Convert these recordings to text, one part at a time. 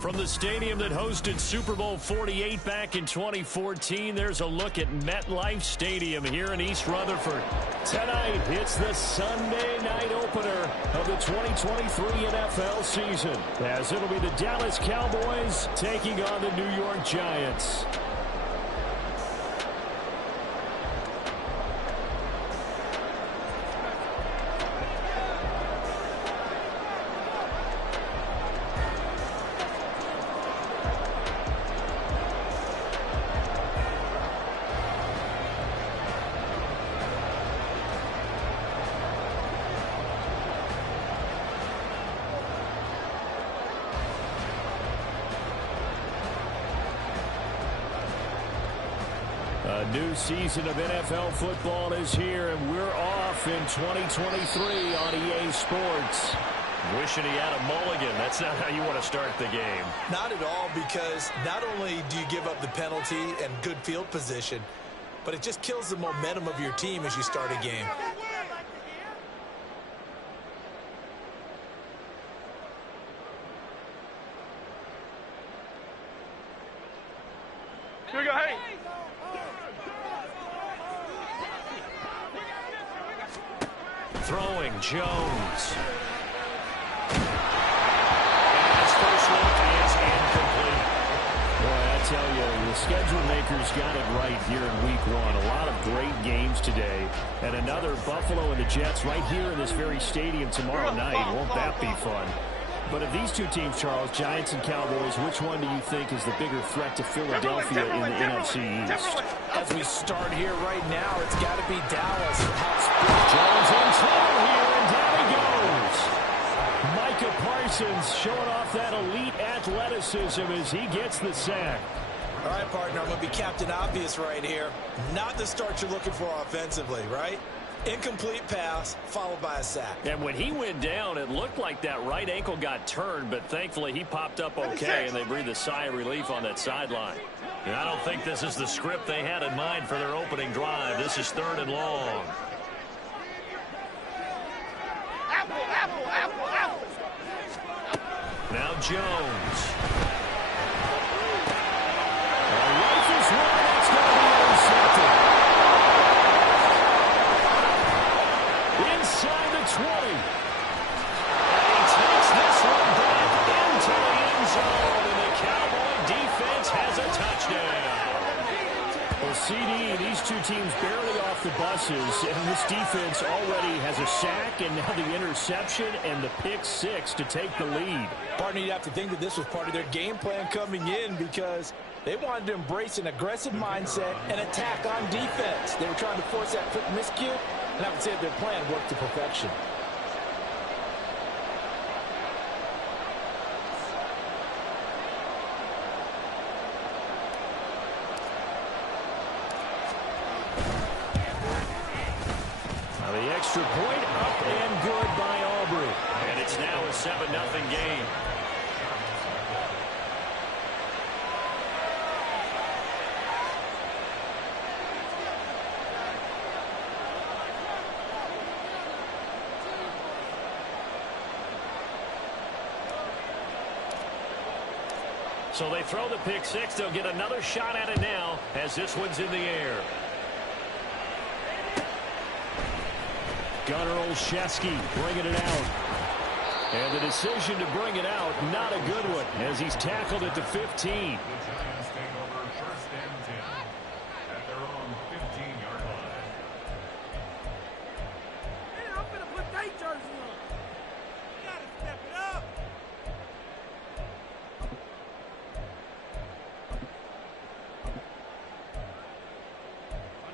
From the stadium that hosted Super Bowl 48 back in 2014, there's a look at MetLife Stadium here in East Rutherford. Tonight, it's the Sunday night opener of the 2023 NFL season, as it'll be the Dallas Cowboys taking on the New York Giants. A new season of NFL football is here, and we're off in 2023 on EA Sports. Wishing he had a mulligan. That's not how you want to start the game. Not at all, because not only do you give up the penalty and good field position, but it just kills the momentum of your team as you start a game. Here we go, hey! Throwing, Jones. And his first look is incomplete. Boy, I tell you, the schedule makers got it right here in Week 1. A lot of great games today. And another Buffalo and the Jets right here in this very stadium tomorrow night. Won't that be fun? But of these two teams, Charles, Giants and Cowboys, which one do you think is the bigger threat to Philadelphia in the NFC East? As we start here right now, it's got to be Dallas. Jones in trouble here, and down he goes. Micah Parsons showing off that elite athleticism as he gets the sack. All right, partner, I'm going to be Captain Obvious right here. Not the start you're looking for offensively, right? Incomplete pass, followed by a sack. And when he went down, it looked like that right ankle got turned, but thankfully he popped up okay, and they breathed a sigh of relief on that sideline. And I don't think this is the script they had in mind for their opening drive. This is 3rd and long. Now Jones. Rifles one, that's going to be intercepted. Inside the 20. And he takes this one back into the end zone, and the Cowboy defense has a touchdown. Well, CD, these two teams barely off the buses, and this defense already has a sack, and now the interception and the pick 6 to take the lead. Partner, you'd have to think that this was part of their game plan coming in, because they wanted to embrace an aggressive mindset and attack on defense. They were trying to force that quick miscue, and I would say that their plan worked to perfection. Now the extra point up and good by Aubrey. And it's now a 7-0 game. So they throw the pick 6. They'll get another shot at it now as this one's in the air. Gunnar Olszewski bringing it out. And the decision to bring it out, not a good one, as he's tackled at the 15.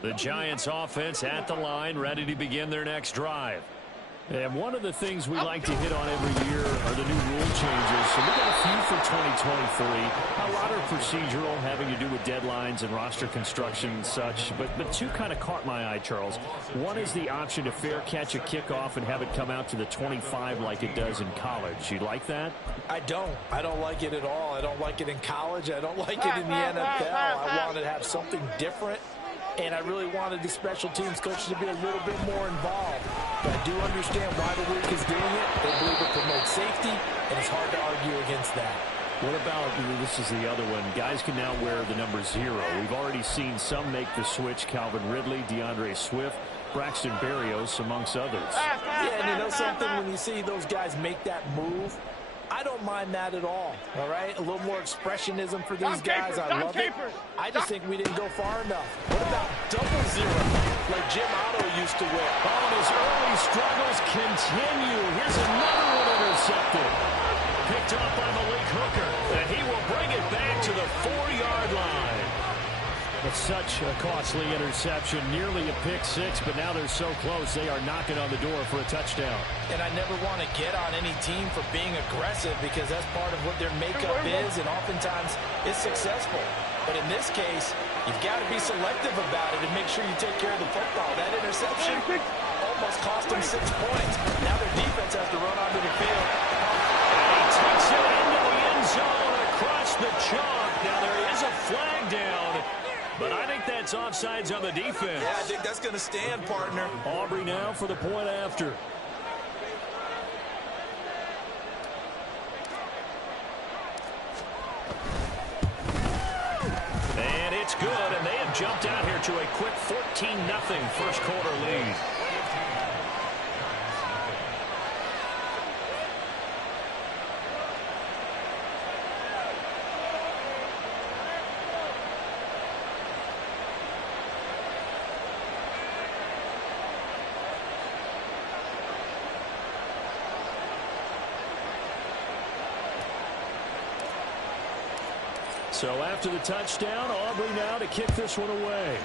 The Giants offense at the line, ready to begin their next drive. And one of the things we like to hit on every year are the new rule changes. So we got a few for 2023. A lot are procedural, having to do with deadlines and roster construction and such. But two kind of caught my eye, Charles. One is the option to fair catch a kickoff and have it come out to the 25 like it does in college. You like that? I don't. I don't like it at all. I don't like it in college. I don't like it in the NFL. I wanted to have something different. And I really wanted the special teams coaches to be a little bit more involved. But I do understand why the league is doing it. They believe it promotes safety, and it's hard to argue against that. What about, this is the other one, guys can now wear the number 0. We've already seen some make the switch, Calvin Ridley, DeAndre Swift, Braxton Berrios, amongst others. Yeah, and you know something, when you see those guys make that move, I don't mind that at all right? A little more expressionism for these guys. I love it. I just think we didn't go far enough. What about double 0, like Jim Otto used to wear? Oh, his early struggles continue. Here's another one intercepted. Picked up by Malik Hooker, and he will bring it back to the 4-yard line. It's such a costly interception, nearly a pick-6, but now they're so close they are knocking on the door for a touchdown. And I never want to get on any team for being aggressive because that's part of what their makeup is, and oftentimes it's successful. But in this case, you've got to be selective about it and make sure you take care of the football. That interception almost cost them 6 points. Now their defense has to run onto the field. Takes it into the end zone across the chalk. Now there is a flag down, but I think that's offsides on the defense. Yeah, I think that's going to stand, partner. Aubrey now for the point after. And it's good, and they have jumped out here to a quick 14-0 first quarter lead. So after the touchdown, Aubrey now to kick this one away.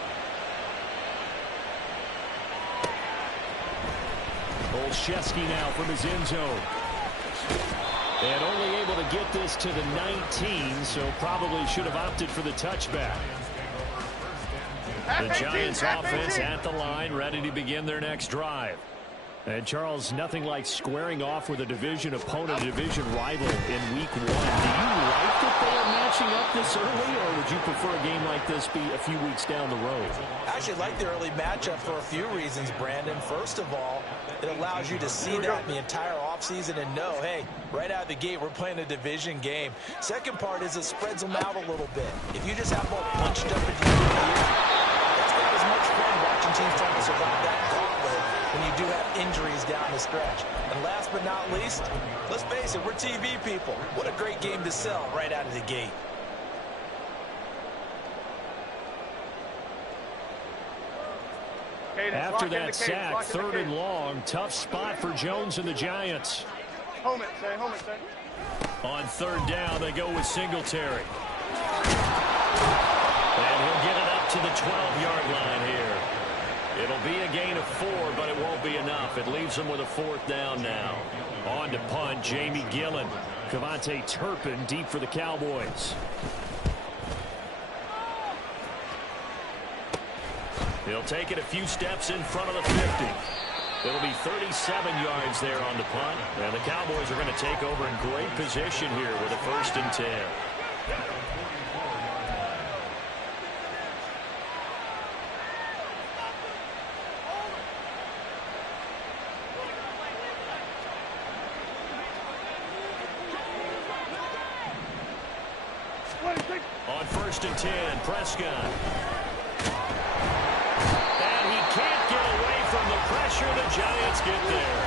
Olszewski now from his end zone. And only able to get this to the 19, so probably should have opted for the touchback. The Giants offense at the line, ready to begin their next drive. And Charles, nothing like squaring off with a division opponent, a division rival in week 1. Do you like that they are matching up this early, or would you prefer a game like this be a few weeks down the road? I actually like the early matchup for a few reasons, Brandon. First of all, it allows you to see that in the entire offseason and know, hey, right out of the gate, we're playing a division game. Second part is it spreads them out a little bit. If you just have them all bunched up at the end of the year, that's not as much fun watching teams trying to survive that gauntlet when you do have injuries down the stretch. And last but not least, let's face it, we're TV people. What a great game to sell right out of the gate. After that sack, 3rd and long, tough spot for Jones and the Giants. Home it, say. On 3rd down, they go with Singletary. And he'll get it up to the 12-yard line here. It'll be a gain of 4, but it won't be enough. It leaves them with a 4th down now. On to punt, Jamie Gillen. Cavante Turpin deep for the Cowboys. He'll take it a few steps in front of the 50. It'll be 37 yards there on the punt. And the Cowboys are going to take over in great position here with a 1st and 10. On 1st and 10, Prescott. And he can't get away from the pressure. The Giants get there.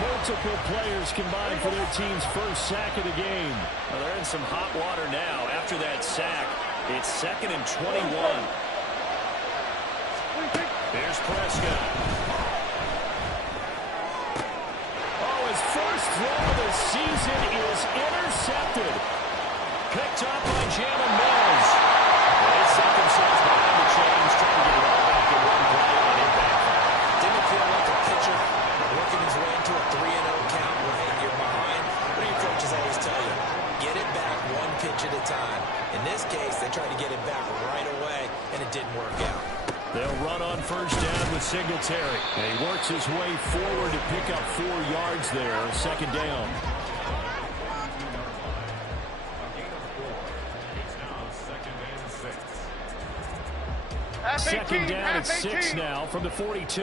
Multiple players combined for their team's first sack of the game. Well, they're in some hot water now. After that sack, it's 2nd and 21. Here's Prescott. Oh, his first throw of the season is intercepted. Picked up by Jalen Mills. They set themselves behind the chains, trying to get it all back in one play, and it backfired. Didn't feel like a pitcher working his way into a 3-0 count where you're behind. What do your coaches always tell you? Get it back one pitch at a time. In this case, they tried to get it back right away, and it didn't work out. They'll run on 1st down with Singletary. And he works his way forward to pick up 4 yards there, 2nd down. Second down at 6 now from the 42.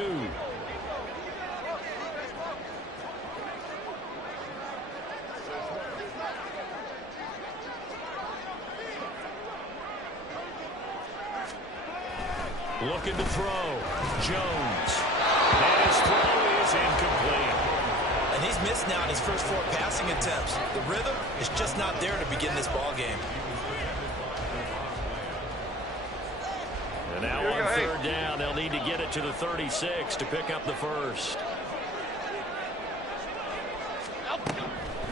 Looking to throw. Jones. And his throw is incomplete. And he's missed now in his first 4 passing attempts. The rhythm is just not there to begin this ball game. And now on third down, they'll need to get it to the 36 to pick up the first.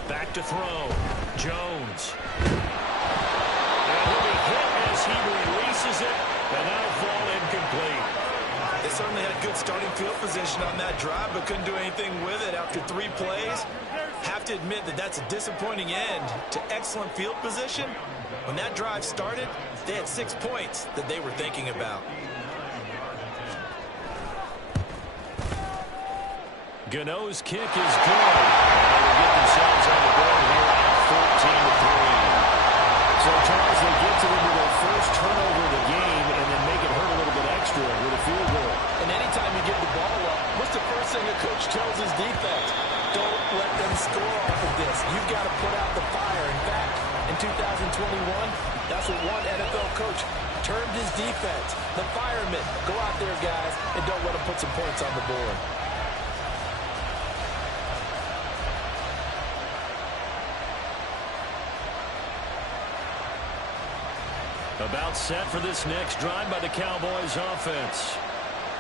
Back to throw. Jones. And he'll be hit as he releases it, and that'll fall incomplete. They certainly had good starting field position on that drive, but couldn't do anything with it after 3 plays. Have to admit that that's a disappointing end to excellent field position. When that drive started, they had 6 points that they were thinking about. Gano's kick is good. And they get themselves on the board here at 14-3. So, Charles, they get to them with their first turnover of the game and then make it hurt a little bit extra with a field goal. And anytime you give the ball up, what's the first thing a coach tells his defense? Don't let them score off of this. You've got to put out the fire. In fact, in 2021, that's what one NFL coach termed his defense. The firemen. Go out there, guys, and don't let them put some points on the board. About set for this next drive by the Cowboys offense.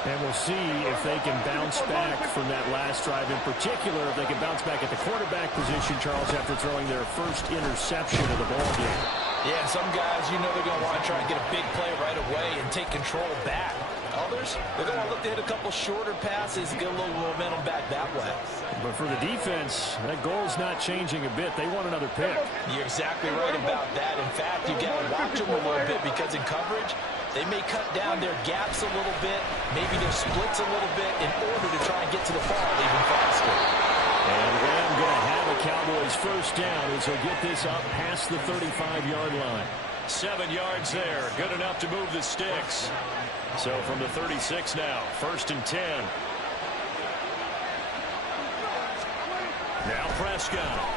And we'll see if they can bounce back from that last drive. In particular, if they can bounce back at the quarterback position, Charles, after throwing their first interception of the ballgame. Yeah, some guys, you know they're going to want to try and get a big play right away and take control back. Others, they're going to look to hit a couple shorter passes and get a little momentum back that way. But for the defense, that goal's not changing a bit. They want another pick. You're exactly right about that. In fact, you got to watch them a little bit because in coverage, they may cut down their gaps a little bit, maybe their splits a little bit in order to try and get to the ball even faster. And Lamb going to have a Cowboys first down as he'll get this up past the 35-yard line. 7 yards there, good enough to move the sticks. So from the 36 now, 1st and 10. Now Prescott.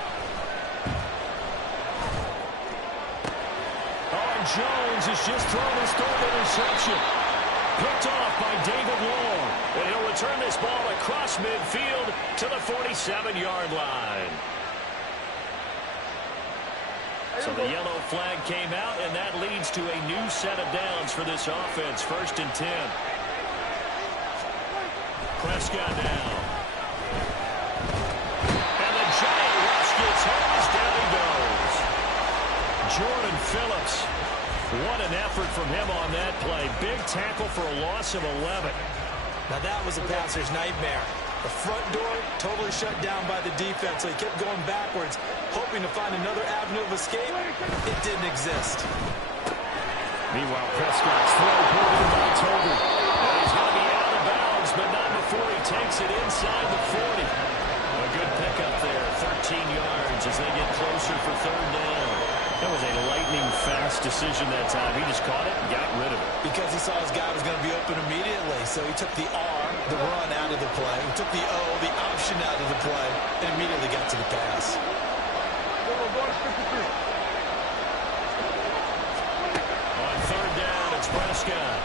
Jones has just thrown his 3rd interception. Picked off by David Long. And he'll return this ball across midfield to the 47-yard line. So the yellow flag came out, and that leads to a new set of downs for this offense. 1st and 10. Prescott now. And the giant rush gets home as down he goes. Jordan Phillips. What an effort from him on that play. Big tackle for a loss of 11. Now that was a passer's nightmare. The front door totally shut down by the defense, so he kept going backwards, hoping to find another avenue of escape. It didn't exist. Meanwhile, Prescott's throw pulled in by Tobin. And he's going to be out of bounds, but not before he takes it inside the 40. A good pickup there, 13 yards as they get closer for 3rd down. That was a lightning-fast decision that time. He just caught it and got rid of it. Because he saw his guy was going to be open immediately, so he took the R, the run, out of the play. He took the O, the option, out of the play, and immediately got to the pass. On 3rd down, it's Prescott.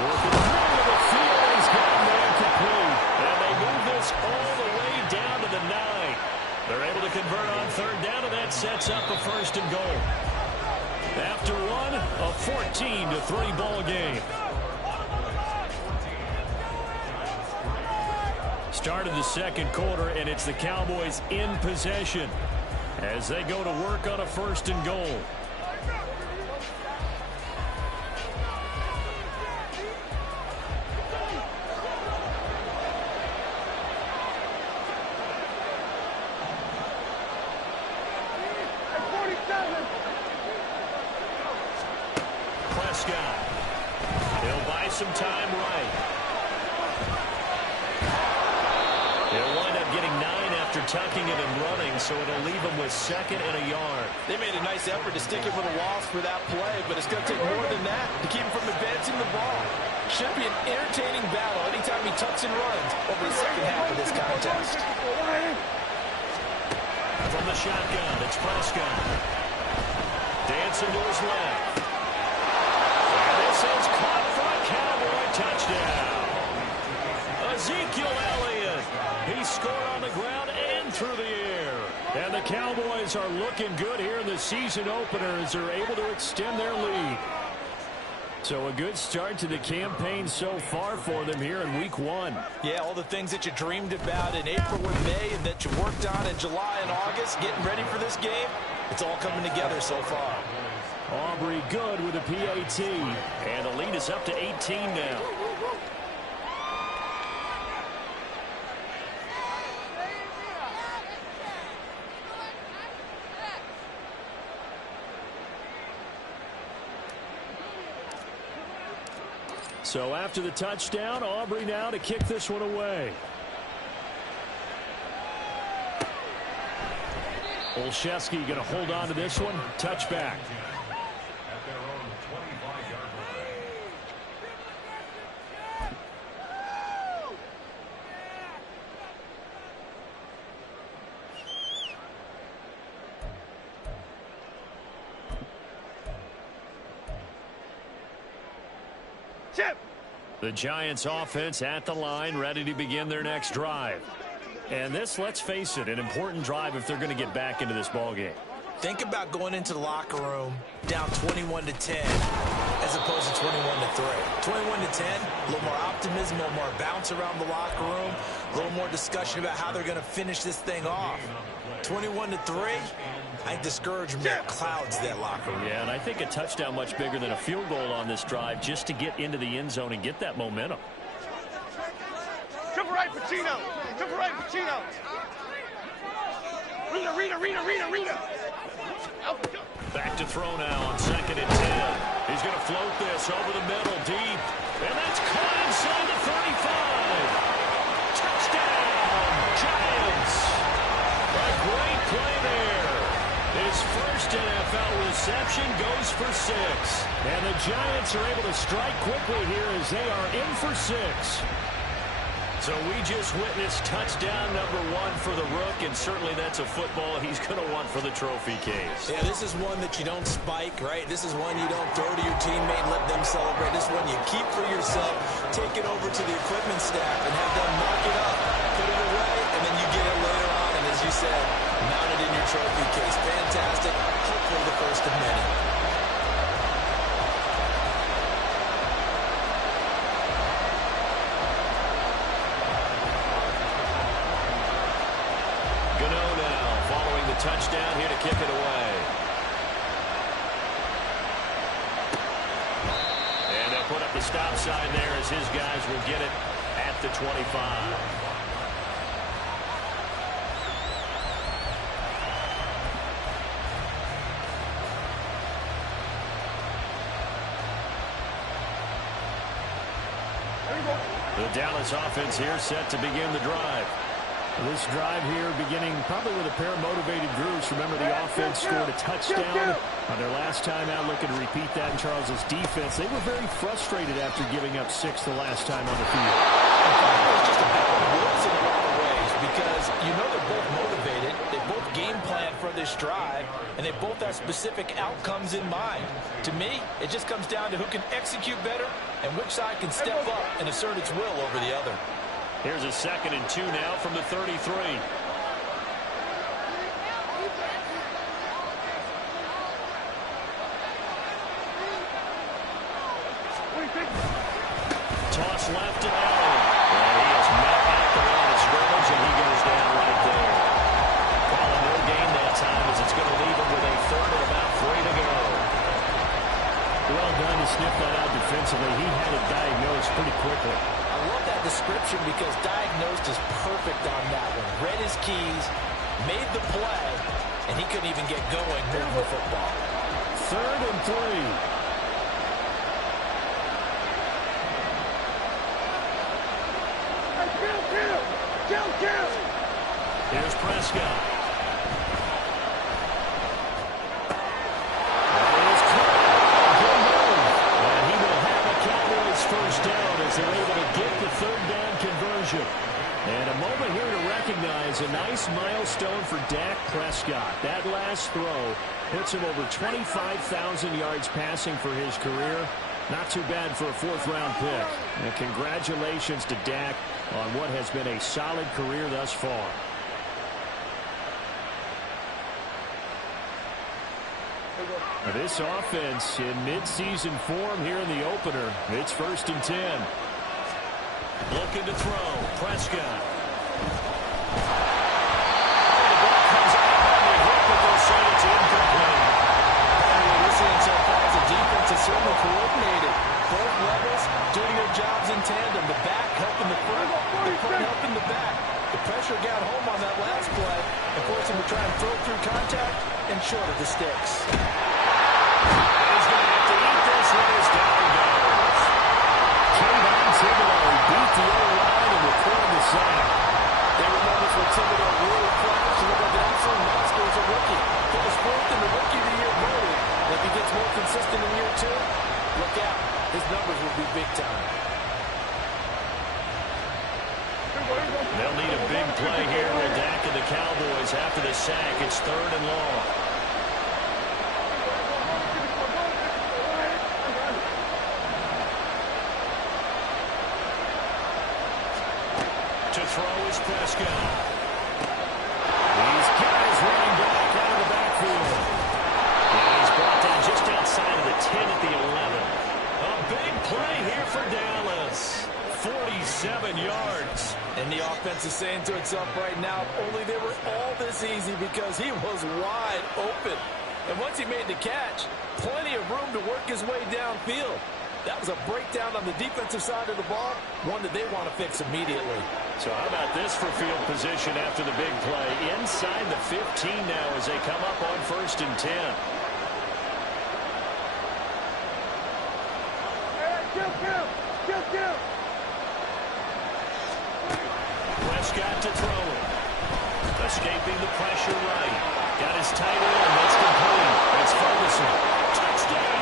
Working the middle of the field, he's gotten there complete. And they move this all the way down to the 9. They're able to convert on 3rd down, and that sets up a 1st and goal. After one, a 14-3 ball game. Started the 2nd quarter, and it's the Cowboys in possession as they go to work on a 1st and goal. Prescott. He'll buy some time right. They'll wind up getting 9 after tucking it and running, so it'll leave them with 2nd and a yard. They made a nice effort to stick him with a loss for that play, but it's going to take more than that to keep him from advancing the ball. Should be an entertaining battle anytime he tucks and runs over the 2nd half of this contest. From the shotgun, it's Prescott. Dancing to his left. And This is caught for a Cowboy touchdown. Ezekiel Elliott. He scored on the ground and through the air. And the Cowboys are looking good here in the season opener as they're able to extend their lead. So a good start to the campaign so far for them here in week 1. Yeah, all the things that you dreamed about in April and May and that you worked on in July and August, getting ready for this game, it's all coming together so far. Aubrey good with a PAT. And the lead is up to 18 now. So after the touchdown, Aubrey now to kick this one away. Olszewski going to hold on to this one. Touchback. The Giants offense at the line, ready to begin their next drive. And this, let's face it, an important drive if they're going to get back into this ballgame. Think about going into the locker room down 21-10 as opposed to 21-3. 21-10, a little more optimism, a little more bounce around the locker room, a little more discussion about how they're going to finish this thing off. 21-3, I think discouragement clouds that locker room. Yeah, and I think a touchdown much bigger than a field goal on this drive just to get into the end zone and get that momentum. Triple right, Pacino. Triple right, Pacino. Rita. Back to throw now on 2nd and 10. He's going to float this over the middle, deep. And that's caught inside the 35. Touchdown, Giants. A great play there. His first NFL reception goes for 6. And the Giants are able to strike quickly here as they are in for 6. So we just witnessed touchdown number 1 for the Rook, and certainly that's a football he's going to want for the trophy case. Yeah, this is one that you don't spike, right? This is one you don't throw to your teammate and let them celebrate. This is one you keep for yourself, take it over to the equipment staff and have them mark it up, put it away, and then you get it later on. And as you said, mount it in your trophy case. Fantastic. Hopefully the first of many. Touchdown here to kick it away. And they'll put up the stop sign there as his guys will get it at the 25. The Dallas offense here set to begin the drive. This drive here beginning probably with a pair of motivated groups. Remember, the offense scored a touchdown on their last time out. Looking to repeat that in Charles's defense. They were very frustrated after giving up 6 the last time on the field. It was just a battle of wits in a lot of ways because you know they're both motivated. They both game plan for this drive, and they both have specific outcomes in mind. To me, it just comes down to who can execute better and which side can step up and assert its will over the other. Here's a 2nd and 2 now from the 33. Toss left to Allen. And he is met at the line of scrimmage, and he goes down right there. Calling no gain that time as it's going to leave him with a 3rd and about 3 to go. Well done to sniff that out defensively. He had it diagnosed pretty quickly. I love that description because diagnosed is perfect on that one. Read his keys, made the play, and he couldn't even get going moving the football. 3rd and 3. Kill. Here's Prescott. First down as they're able to get the 3rd down conversion. And a moment here to recognize a nice milestone for Dak Prescott. That last throw puts him over 25,000 yards passing for his career. Not too bad for a fourth-round pick. And congratulations to Dak on what has been a solid career thus far. This offense in mid-season form here in the opener. It's 1st and 10. Looking to throw. Prescott. The ball comes out on the hit, but they'll say it's incomplete. What we're seeing so far is the defense is certainly coordinated. Both levels doing their jobs in tandem. The back helping the front helping the back. The pressure got home on that last play and forced him to try and throw through contact and short of the sticks. He's going to have to eat this when his down goes. Thibodeau beat the O-line and recorded the sack. They were moments where Thibodeau really flashed and looked like an absolute monster as a rookie. He was 4th in the Rookie of the Year voting. If he gets more consistent in year 2, look out. His numbers will be big time. They'll need a big play here with Dak and the Cowboys after the sack. It's 3rd and long. To throw is Prescott. He's got his running back out of the backfield. And he's brought down just outside of the 10 at the 11. A big play here for Dallas. 47 yards. And the offense is saying to itself right now, only they were all this easy because he was wide open. And once he made the catch, plenty of room to work his way downfield. That was a breakdown on the defensive side of the ball, one that they want to fix immediately. So how about this for field position after the big play? Inside the 15 now as they come up on 1st and 10. Kill. Prescott to throw it. Escaping the pressure right. Got his tight end. That's complete. It's Ferguson. Touchdown.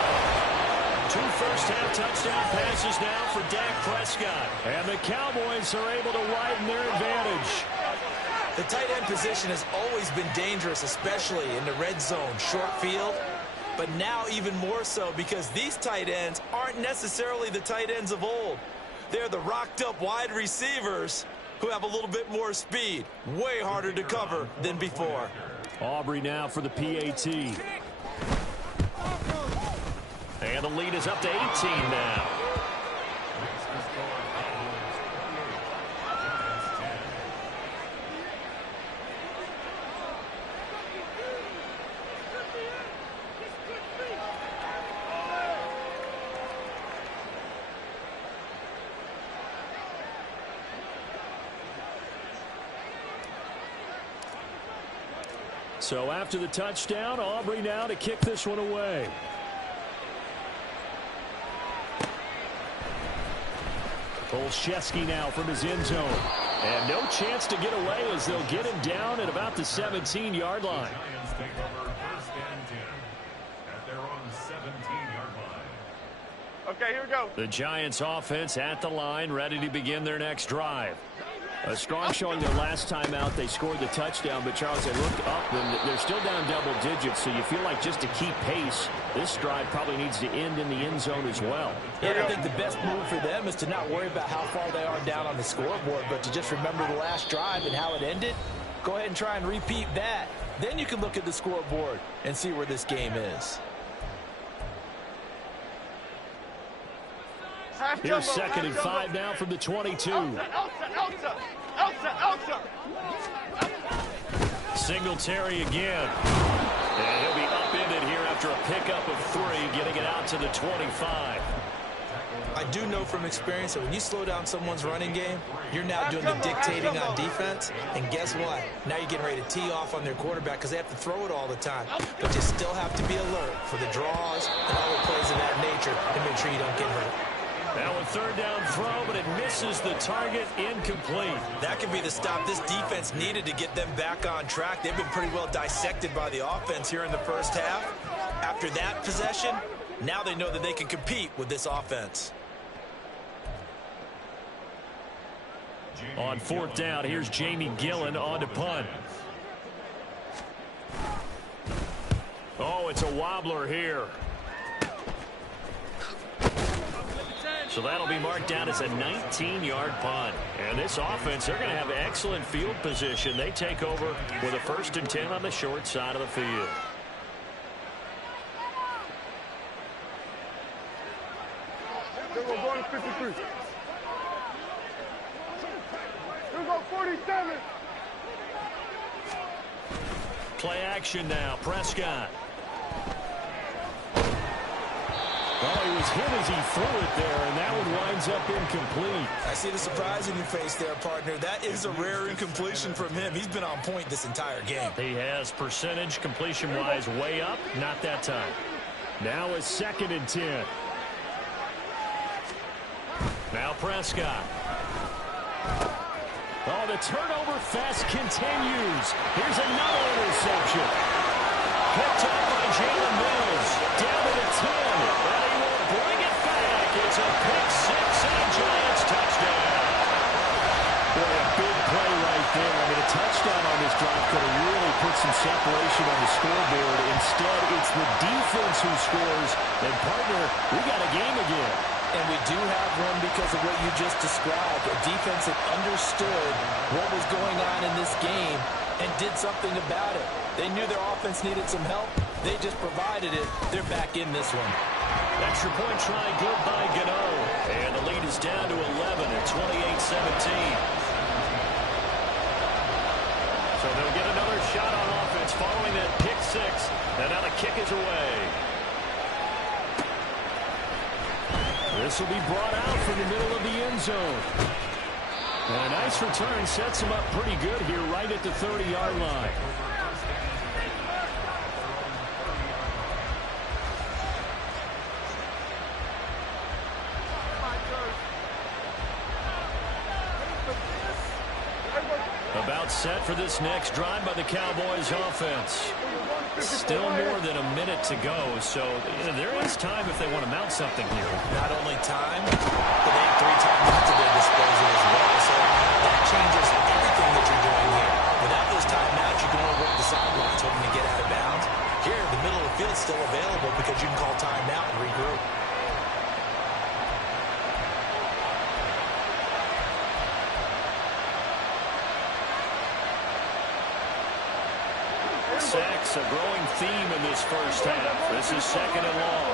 2 first-half touchdown passes now for Dak Prescott. And the Cowboys are able to widen their advantage. The tight end position has always been dangerous, especially in the red zone, short field. But now even more so because these tight ends aren't necessarily the tight ends of old. They're the rocked-up wide receivers who have a little bit more speed. Way harder to cover than before. Aubrey now for the PAT. And the lead is up to 18 now. So after the touchdown, Aubrey now to kick this one away. Olszewski now from his end zone. And no chance to get away as they'll get him down at about the 17-yard line. Okay, here we go. The Giants offense at the line, ready to begin their next drive. A strong showing their last time out. They scored the touchdown, but Charles, they looked up and they're still down double digits, so you feel like just to keep pace, this drive probably needs to end in the end zone as well. Yeah, I think the best move for them is to not worry about how far they are down on the scoreboard, but to just remember the last drive and how it ended. Go ahead and try and repeat that. Then you can look at the scoreboard and see where this game is. Here's 2nd and 5 now from the 22. Elsa. Singletary again. And he'll be upended here after a pickup of 3, getting it out to the 25. I do know from experience that when you slow down someone's running game, you're now doing the dictating on defense. And guess what? Now you're getting ready to tee off on their quarterback because they have to throw it all the time. But you still have to be alert for the draws and other plays of that nature to make sure you don't get hurt. Now a 3rd down throw, but it misses the target, incomplete. That could be the stop this defense needed to get them back on track. They've been pretty well dissected by the offense here in the first half. After that possession, now they know that they can compete with this offense. On 4th down, here's Jamie Gillen on to punt. Oh, it's a wobbler here. So that'll be marked down as a 19-yard punt. And this offense, they're going to have excellent field position. They take over with a 1st and 10 on the short side of the field. Going to 53. Here we go, 47. Play action now. Prescott. Well, he was hit as he threw it there, and that one winds up incomplete. I see the surprise in your face there, partner. That is a rare incompletion from him. He's been on point this entire game. He has percentage completion-wise way up. Not that time. Now a 2nd and 10. Now Prescott. Oh, the turnover fest continues. Here's another interception. Picked up by Jalen Mills. Down to the 10. And he will bring it back. It's a pick six and a Giants touchdown. Boy, a big play right there. I mean, a touchdown on this drive could have really put some separation on the scoreboard. Instead, it's the defense who scores. And, partner, we got a game again. And we do have one because of what you just described. A defense that understood what was going on in this game and did something about it. They knew their offense needed some help. They just provided it. They're back in this one. Extra point try good by Gano. And the lead is down to 11 at 28-17. So they'll get another shot on offense following that pick six. And now the kick is away. This will be brought out from the middle of the end zone. And a nice return sets him up pretty good here right at the 30-yard line. About set for this next drive by the Cowboys offense. Still more than a minute to go, so there is time if they want to mount something here. Not only time, but they have 3 timeouts at their disposal as well. So that changes everything that you're doing here. Without those timeouts, you can only work the sidelines hoping to get out of bounds. Here, the middle of the field is still available because you can call timeout and regroup. Sacks, a growing theme in this first half. This is 2nd and long.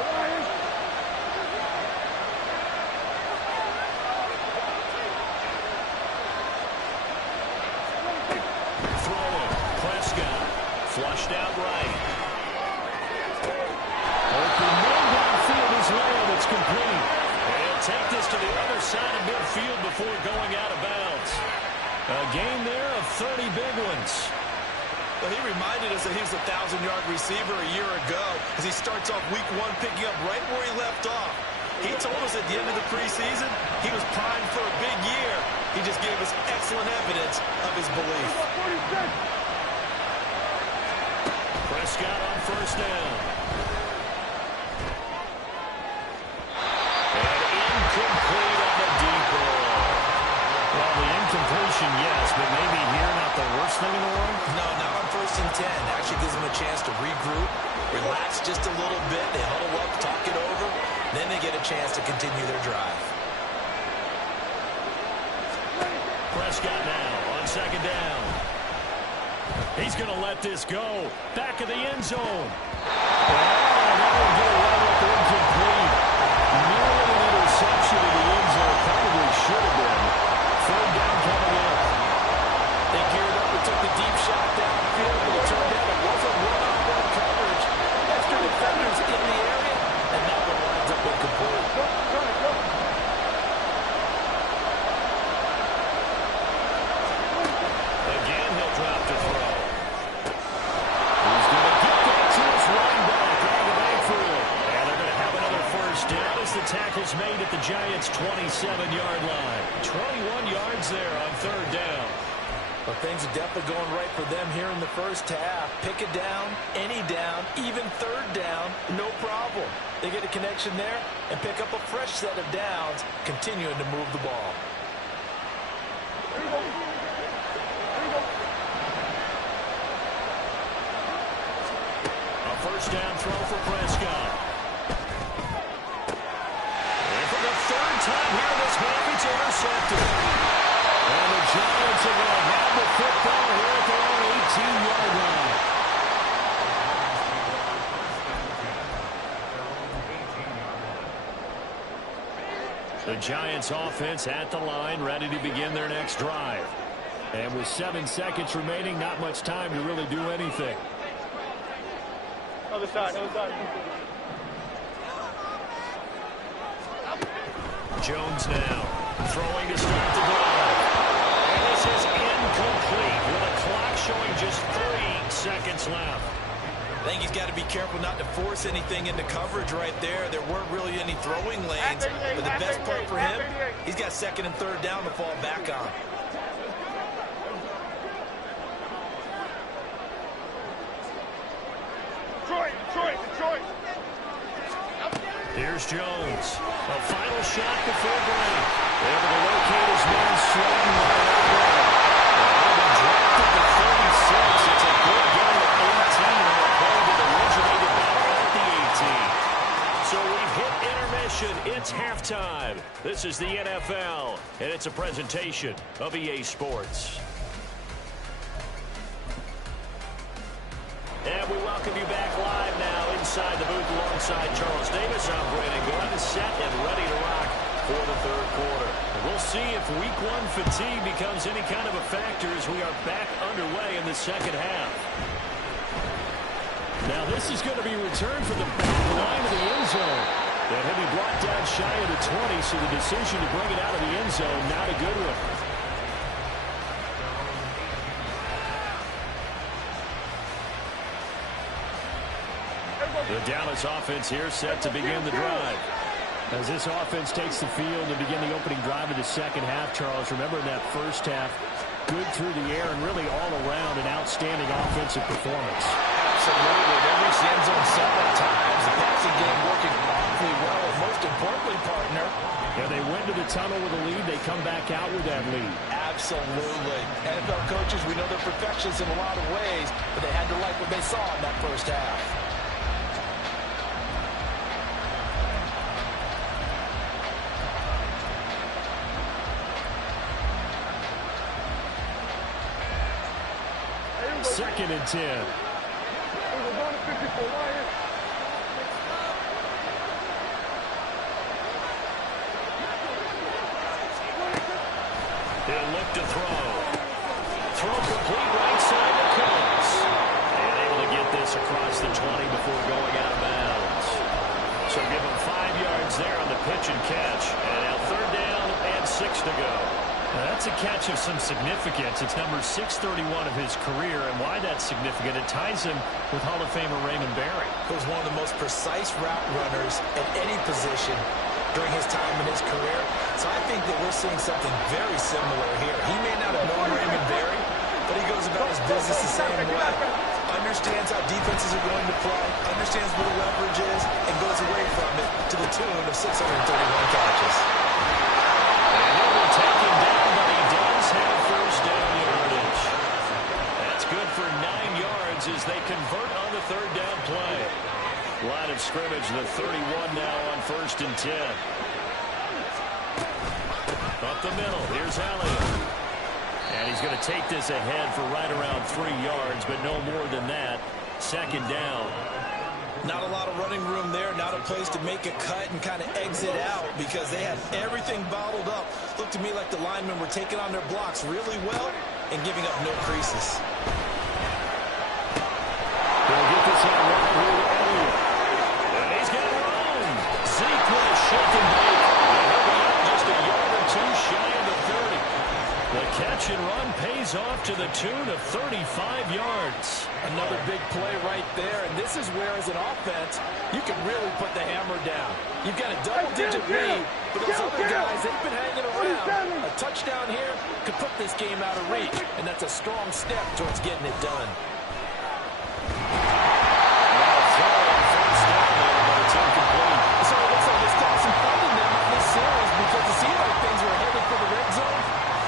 Throwing. Prescott. Flushed out right. Open man downfield is low. It's complete. They'll take this to the other side of midfield before going out of bounds. A gain there of 30 big ones. Well, he reminded us that he was a 1,000-yard receiver a year ago as he starts off week 1 picking up right where he left off. He told us at the end of the preseason he was primed for a big year. He just gave us excellent evidence of his belief. Prescott on 1st down. And incomplete on the deep ball. Well, the incompletion, yes, but maybe here not the worst thing in the world? No, not on 1st and 10. Actually gives them a chance to regroup, relax just a little bit. They huddle up, talk it over. Then they get a chance to continue their drive. Prescott now on 2nd down. He's going to let this go. Back of the end zone. Oh, that will get away with incomplete. Nearly an interception in the end zone. Probably should have been. 3rd down coming in. They geared up and took the deep shot downfield, but it turned out it wasn't one-on-one coverage. Extra defenders in the area, and that one winds up incomplete. Again, he'll drop to throw. He's going to get that to his running back out of the backfield. And they're going to have another 1st down as the tackle's made at the Giants' 27-yard line. 21 yards there on 3rd down. Well, things are definitely going right for them here in the first half. Pick it down, any down, even 3rd down, no problem. They get a connection there and pick up a fresh set of downs, continuing to move the ball. A 1st down throw for Prescott. And for the 3rd time defensive end have the football here at their own 18-yard line. The Giants offense at the line, ready to begin their next drive. And with 7 seconds remaining, not much time to really do anything. Other side, other side. Jones now throwing to start the drive. And this is incomplete with a clock showing just 3 seconds left. I think he's got to be careful not to force anything into coverage right there. There weren't really any throwing lanes. But the best part for him, he's got 2nd and 3rd down to fall back on. Detroit. Here's Jones. A final shot before break. Able to locate his man Slayton by that dropped at the 36. It's a good game at 18 on a play that originated back at the 18. So we've hit intermission. It's halftime. This is the NFL, and it's a presentation of EA Sports. And we welcome you back live now inside the booth alongside Charles Davis. I'm Brandon Glenn, set and ready to rock for the 3rd quarter. And we'll see if Week 1 fatigue becomes any kind of a factor as we are back underway in the 2nd half. Now this is going to be returned from the back line of the end zone. That he'll be brought down shy of the 20, so the decision to bring it out of the end zone, not a good one. The Dallas offense here set to begin the drive. As this offense takes the field to begin the opening drive of the 2nd half, Charles, remember in that 1st half, good through the air and really all around an outstanding offensive performance. Absolutely. They reached the end zone several times. The passing game working awfully well. And most importantly, partner, Yeah, they went to the tunnel with a lead. They come back out with that lead. absolutely. NFL coaches, we know they're perfectionists in a lot of ways, but they had to like what they saw in that 1st half. Second and 10. He'll look to throw. Throw complete right side to Cooks. And able to get this across the 20 before going out of bounds. So give him 5 yards there on the pitch and catch. And now 3rd down and 6 to go. Now that's a catch of some significance. It's number 631 of his career, and why that's significant, it ties him with Hall of Famer Raymond Barry. He was one of the most precise route runners at any position during his time in his career. So I think that we're seeing something very similar here. He may not have known Raymond Barry, but he goes about his business the same way. Understands how defenses are going to play, understands where the leverage is, and goes away from it to the tune of 631 catches. And he'll be taken down, but he does have 1st down yardage. That's good for 9 yards as they convert on the 3rd down play. Line of scrimmage, the 31 now on 1st and 10. Up the middle, here's Elliott. And he's going to take this ahead for right around 3 yards, but no more than that. 2nd down. Not a lot of running room there, not a place to make a cut and kind of exit out because they had everything bottled up. Looked to me like the linemen were taking on their blocks really well and giving up no creases. They'll get this out right here to Elliott. And he's got room. Zeke with a shake and bake. And he'll be out just a yard or 2 shy of the 30. The catch and run pays off to the tune of 35 yards. Another big play right there, and this is where, as an offense, you can really put the hammer down. You've got a double-digit lead, but those other guys, they've been hanging around. A touchdown here could put this game out of reach, and that's a strong step towards getting it done. So it looks like it's caused some fun in them in this series because it seemed like things were headed for the red zone.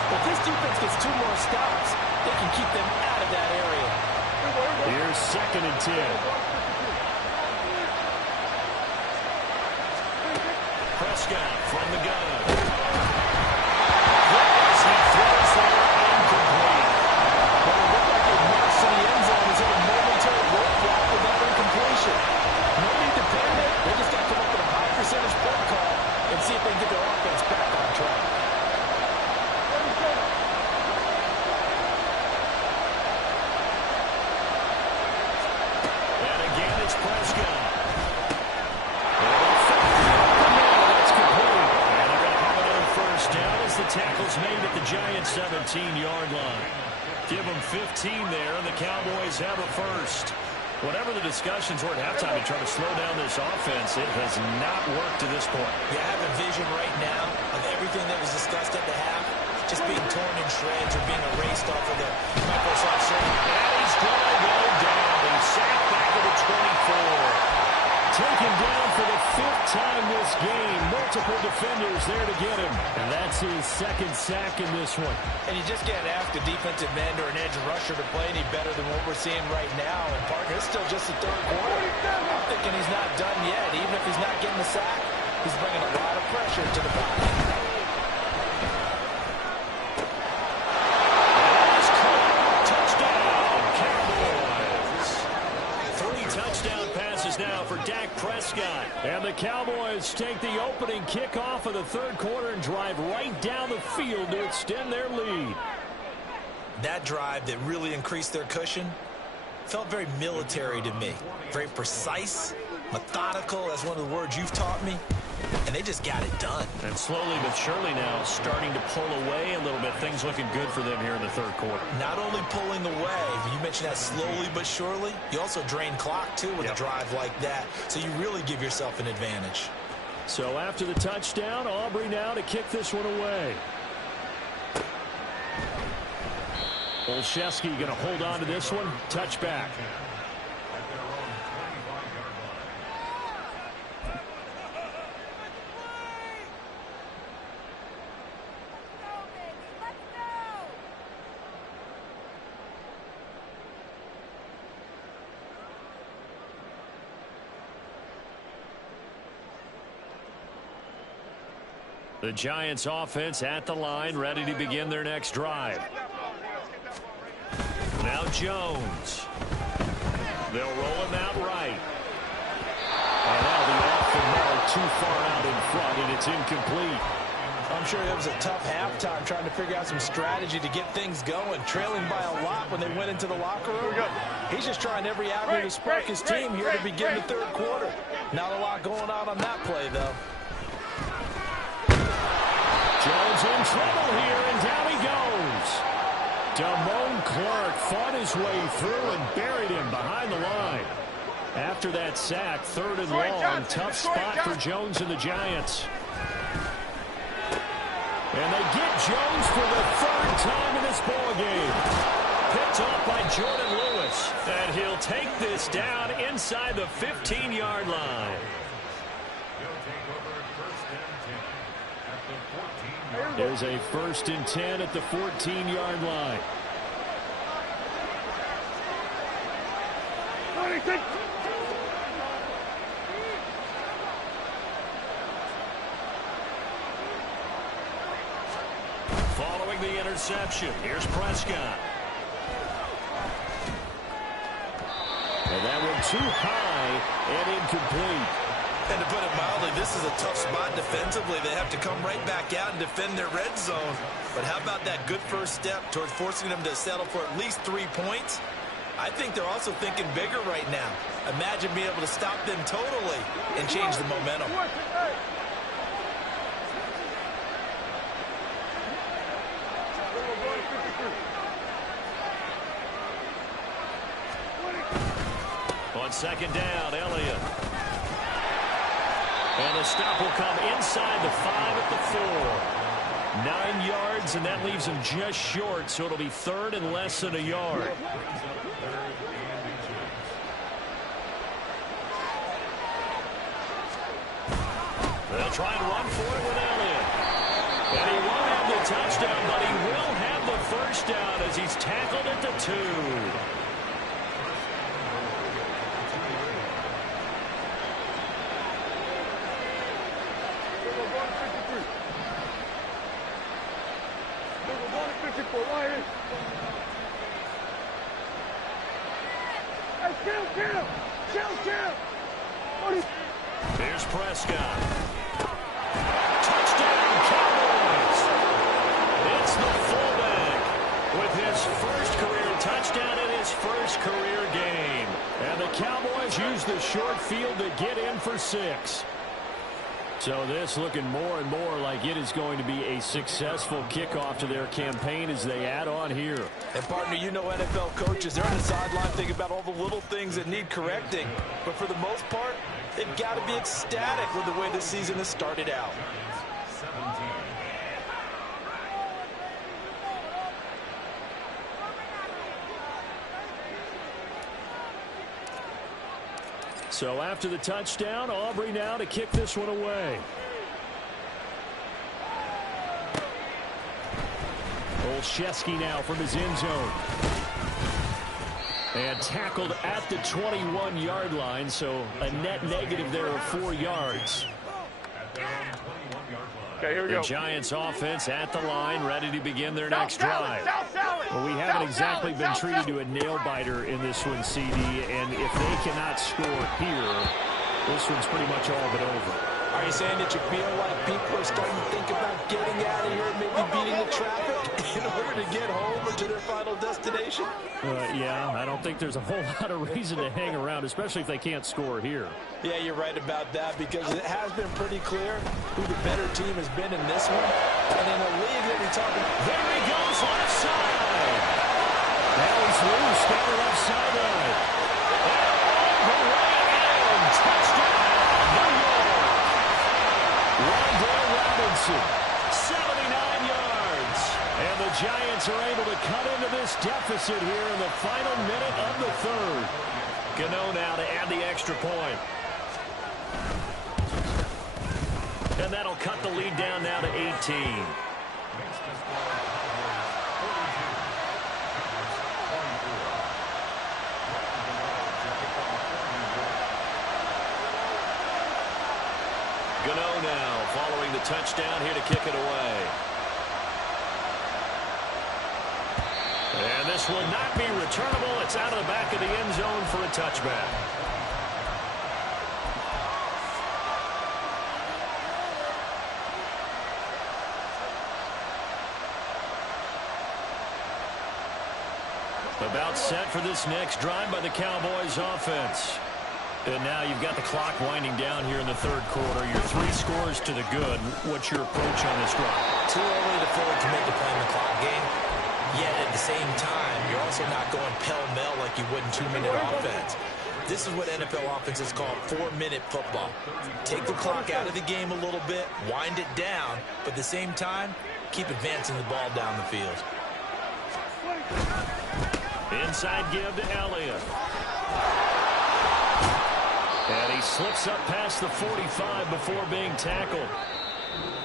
But this defense gets 2 more stops. They can keep them out of that area. Here's 2nd and 10. Prescott from the gun. Yes, he throws there incomplete. Giants' 17-yard line. Give them 15 there, and the Cowboys have a first. Whatever the discussions were at halftime to try to slow down this offense, it has not worked to this point. Yeah, I have a vision right now of everything that was discussed at the half just being torn in shreds or being erased off of the Microsoft screen. And he's going to go down. He's sacked back to the 24. Taken down for the 5th time this game. Multiple defenders there to get him. And that's his second sack in this one. And you just can't ask a defensive end or an edge rusher to play any better than what we're seeing right now. And partner, it's still just the third quarter. I'm thinking he's not done yet. Even if he's not getting the sack, he's bringing a lot of pressure to the body. Now for Dak Prescott. And the Cowboys take the opening kickoff of the third quarter and drive right down the field to extend their lead. That drive that really increased their cushion felt very military to me. Very precise, methodical. That's one of the words you've taught me. And they just got it done. And slowly but surely now starting to pull away a little bit. Things looking good for them here in the third quarter. Not only pulling away, you mentioned that slowly but surely. You also drain clock, too, with a drive like that. So you really give yourself an advantage. So after the touchdown, Aubrey now to kick this one away. Olszewski going to hold on to this one. Touchback. The Giants offense at the line, ready to begin their next drive. Now Jones. They'll roll him out right. And that'll be off the mark, too far out in front, and it's incomplete. I'm sure it was a tough halftime trying to figure out some strategy to get things going, trailing by a lot when they went into the locker room. He's just trying every avenue to spark his team here to begin the third quarter. Not a lot going on that play, though. Jones in trouble here, and down he goes. Domo Clark fought his way through and buried him behind the line. After that sack, third and long, tough spot for Jones and the Giants. And they get Jones for the third time in this ballgame. Picked off by Jordan Lewis. And he'll take this down inside the 15-yard line. There's a 1st and 10 at the 14-yard line. Following the interception, here's Prescott. And that one too high and incomplete. And to put it mildly, this is a tough spot defensively. They have to come right back out and defend their red zone. But how about that good first step towards forcing them to settle for at least 3 points? I think they're also thinking bigger right now. Imagine being able to stop them totally and change the momentum. On second down, Elliott. And the stop will come inside the 5 at the 4. 9 yards, and that leaves him just short, so it'll be third and less than a yard. They'll try and run for it with Elliott. And he won't have the touchdown, but he will have the first down as he's tackled at the 2. Here's Prescott. Touchdown, Cowboys. It's the fullback with his first career touchdown in his first career game. And the Cowboys use the short field to get in for 6. So this looking more and more like it is going to be a successful kickoff to their campaign as they add on here. And partner, you know NFL coaches, they're on the sideline thinking about all the little things that need correcting. But for the most part, they've got to be ecstatic with the way this season has started out. So after the touchdown, Aubrey now to kick this one away. Olszewski now from his end zone. And tackled at the 21-yard line, so a net negative there of 4 yards. Okay, here we go. The Giants offense at the line, ready to begin their next drive. Well, we haven't exactly been treated to a nail-biter in this one, CD, and if they cannot score here, this one's pretty much all but over. Are you saying that you feel like people are starting to think about getting out of here and maybe beating the traffic in order to get home or to their final destination? Yeah, I don't think there's a whole lot of reason to hang around, especially if they can't score here. Yeah, you're right about that because it has been pretty clear who the better team has been in this one. And in a league that we talk about. There he goes, left side. Now he's loose down the left sideline. And all the way in. Touchdown, New York. Rondell Robinson, 79 yards. And the Giants are able to cut into this deficit here in the final minute of the third. Gano now to add the extra point. And that'll cut the lead down now to 18. Gano now following the touchdown here to kick it away. And this will not be returnable. It's out of the back of the end zone for a touchback. About set for this next drive by the Cowboys offense. And now you've got the clock winding down here in the third quarter. Your 3 scores to the good. What's your approach on this drive? Too early to fully commit to playing the clock game. Yet at the same time, you're also not going pell-mell like you would in 2-minute offense. This is what NFL offenses call 4-minute football. Take the clock out of the game a little bit, wind it down, but at the same time, keep advancing the ball down the field. Inside give to Elliott. And he slips up past the 45 before being tackled.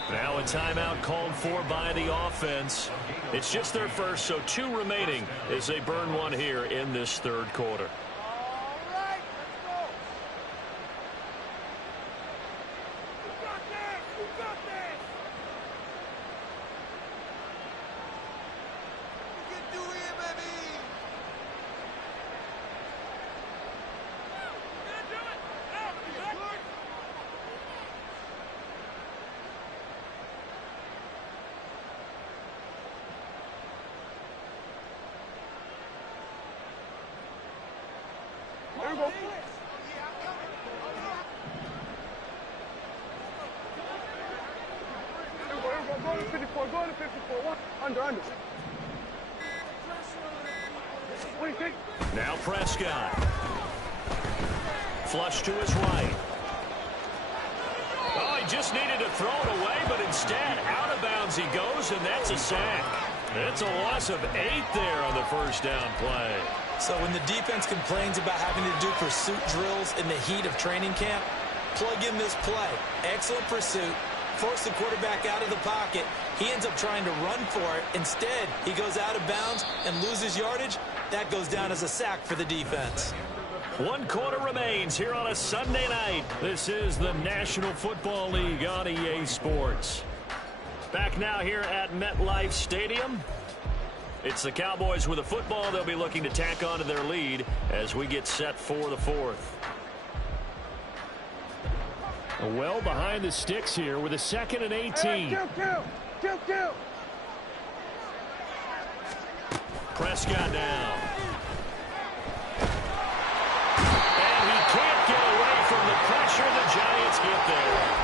Now a timeout called for by the offense. It's just their first, so 2 remaining as they burn one here in this third quarter. There we go. Go to 54. Go to 54. Under. What do you think? Now Prescott. Flush to his right. Oh, he just needed to throw it away, but instead, out of bounds he goes, and that's a sack. It's a loss of 8 there on the first down play. So when the defense complains about having to do pursuit drills in the heat of training camp, plug in this play. Excellent pursuit. Force the quarterback out of the pocket. He ends up trying to run for it. Instead, he goes out of bounds and loses yardage. That goes down as a sack for the defense. 1 quarter remains here on a Sunday night. This is the National Football League on EA Sports. Back now here at MetLife Stadium. It's the Cowboys with a football. They'll be looking to tack on to their lead as we get set for the fourth. Well behind the sticks here with a 2nd and 18. Kill. Prescott down. And he can't get away from the pressure. The Giants get there.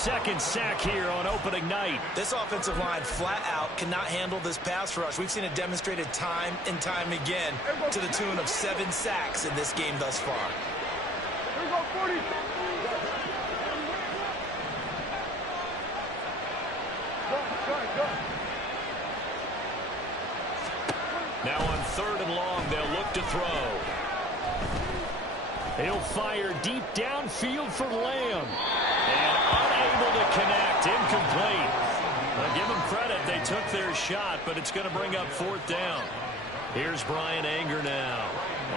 second sack here on opening night. This offensive line flat out cannot handle this pass rush. We've seen it demonstrated time and time again to the tune of 7 sacks in this game thus far. Here we go, 40. Go. Now on 3rd and long, they'll look to throw. He'll fire deep downfield for Lamb. And unable to connect. Incomplete. Now give them credit. They took their shot, but it's going to bring up 4th down. Here's Brian Anger now.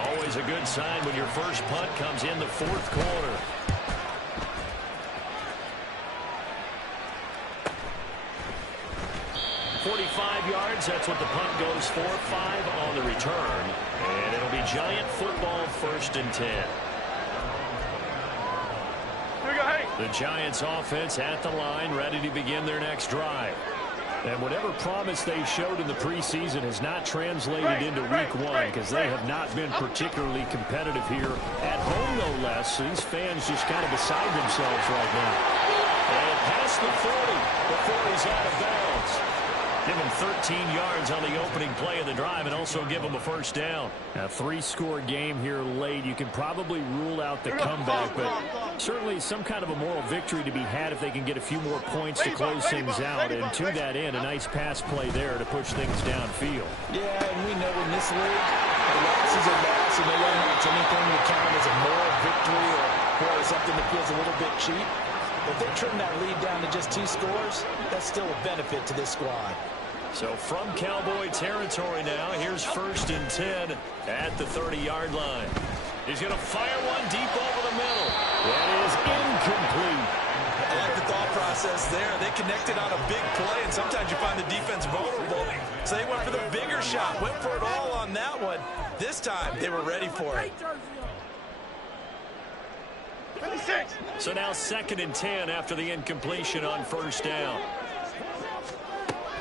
Always a good sign when your first punt comes in the 4th quarter. .45 yards, that's what the punt goes for. 5 on the return. And it'll be Giant football, 1st and 10. The Giants offense at the line, ready to begin their next drive. And whatever promise they showed in the preseason has not translated into week 1 because they have not been particularly competitive here at home, no less. So these fans just kind of beside themselves right now. And past the 40 before he's out of bounds. Give him 13 yards on the opening play of the drive and also give him a 1st down. A 3-score game here late. You can probably rule out the comeback, but certainly some kind of a moral victory to be had if they can get a few more points to close things out. And to that end, a nice pass play there to push things downfield. Yeah, and we know in this league, a loss is a loss, and no one wants anything to count as a moral victory or something that feels a little bit cheap. If they trim that lead down to just 2 scores, that's still a benefit to this squad. So from Cowboy territory now, here's 1st and 10 at the 30-yard line. He's going to fire one deep over the middle. That is incomplete. I like the thought process there. They connected on a big play, and sometimes you find the defense vulnerable. So they went for the bigger shot, went for it all on that one. This time, they were ready for it. 56. So now 2nd and 10 after the incompletion on 1st down.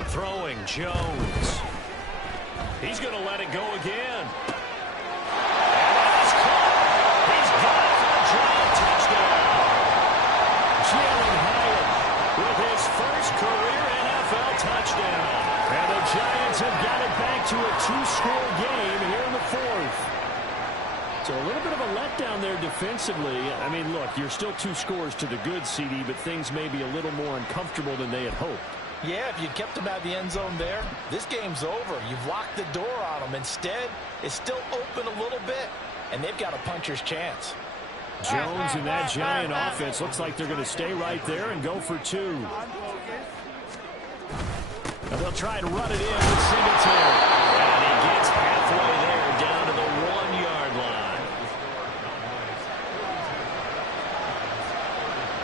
Throwing Jones. He's going to let it go again. And that is caught. He's got it for a Giant touchdown. Jalen Hyatt with his first career NFL touchdown. And the Giants have got it back to a 2-score game here in the 4th. So a little bit of a letdown there defensively. I mean, look, you're still 2 scores to the good, CD, but things may be a little more uncomfortable than they had hoped. Yeah, if you'd kept them out of the end zone there, this game's over. You've locked the door on them. Instead, it's still open a little bit, and they've got a puncher's chance. Jones and that Giant offense looks like they're going to stay right there and go for 2. And they'll try to run it in with Singletary. And he gets halfway there down to the 1-yard line.